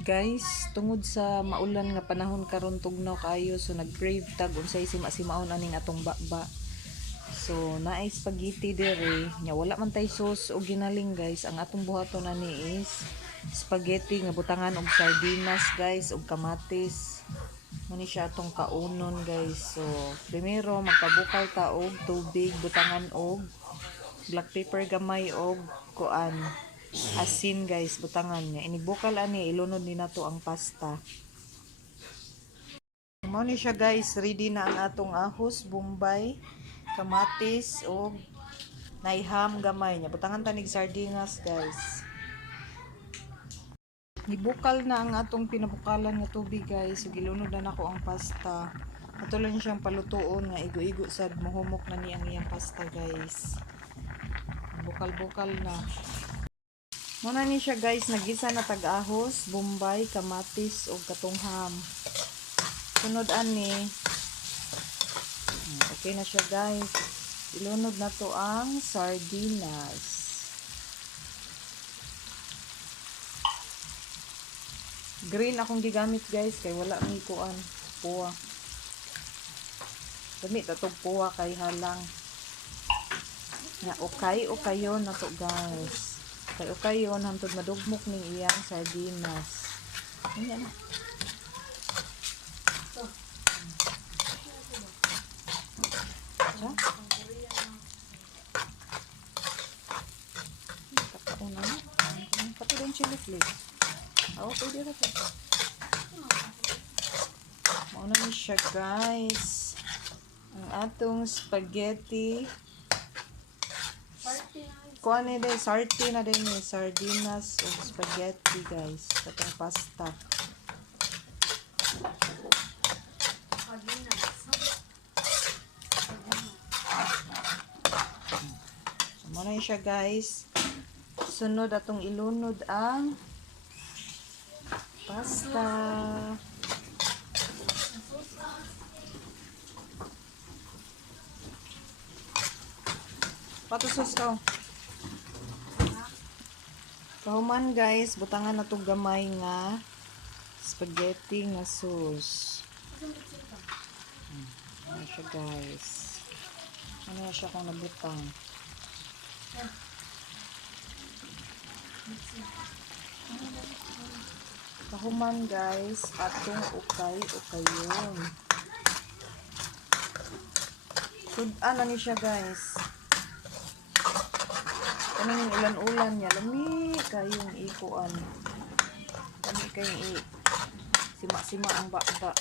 Guys, tungod sa maulan nga panahon karon tugnaw kayo, so nag-crave tag unsay sima-simaon aning atong bakba. So naay spaghetti dire, nya wala man tay sauce o ginaling guys. Ang atong buhaton ani is spaghetti nga butangan og sardinas guys ug kamatis. Mani siya atong kaunon guys. So primero magpabukal ta og tubig, butangan og black pepper gamay og kuan asin guys, butangan niya. Inibukal ani ilunod ni nato ang pasta. Mao ni siya guys, ready na ang atong ahos, bombay, kamatis og naiham gamay niya. Butangan tanig sardinas guys. Nibukal na ang atong pinabukalan nga tubig guys. Ug ilunod na nako ang pasta. Ato lang siyang palutuon nga igo-igo sad mohumok na ni ang iyang pasta guys. Bukal-bukal na. Muna ni siya guys, nagisa na tag-ahos, bombay, kamatis o katungham. Sunod ani. Okay na siya guys. Ilunod na to ang sardinas. Green akong gigamit guys kay wala may kuan puwa. Gamit atong puwa kay halang. Nga okay na to guys. Kay yun, hantod madugmok ning iyang sardinas. Ayan na. Kakauna na. Pati rin chili flakes. Pwede na po. Mauna ni siya guys. Ang atong spaghetti. Kuha na din, sarti na din eh. Sardinas o spaghetti guys. Katong pasta. So, muna siya guys. Sunod atong ilunod ang pasta. Patusos ka. Kahuman guys, butangan na itong gamay nga spaghetti nga sauce. Ano siya guys. Ano na siya kung nabutang. Kahuman guys, atong ukay-ukayon. Sudan na ni siya guys. Kaning ulan-ulan niya, lami kayong ikuan. Lami kayong sima-sima ang bakba.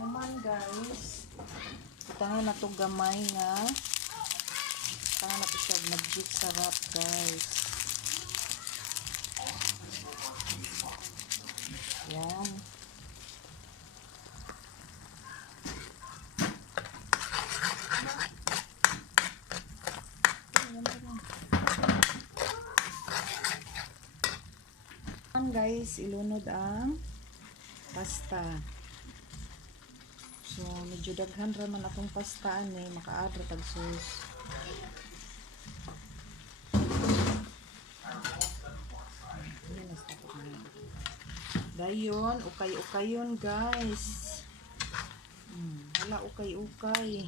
Naman guys, tangan na to gamay nga. Tangan na to siya magic sarap guys. Yan. Guys, ilunod ang pasta. So, medyo daghan raman akong pasta ani, makaadra tag sauce. Dayon, ukay-ukayon guys. Wala ukay-ukay.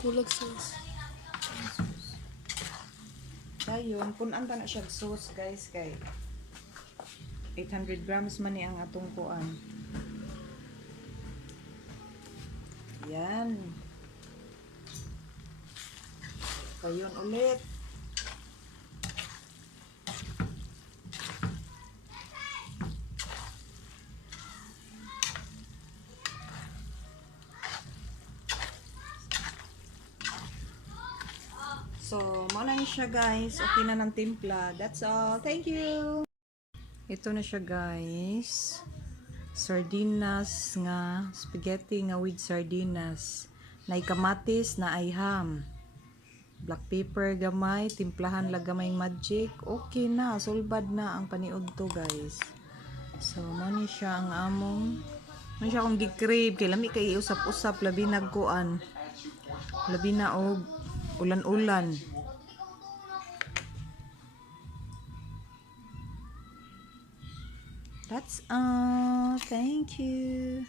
Kulag sauce. Dayon, punan ta na siya sauce guys kay 800 grams man ni ang atong kuan. Yan. Kayon ulit. So, muna na siya guys. Okay na ng timpla. That's all. Thank you. Ito na siya guys. Sardinas nga, spaghetti nga with sardinas. Nay kamatis na ay ham. Black pepper gamay, timplahan lang gamay magic. Okay na, sulbad na ang paniud to guys. So, mani siya ang among. Mani siya akong gi-crave. Kay lami kay usap-usap, labi nagkuan. Labi na og ulan-ulan. That's all. Thank you.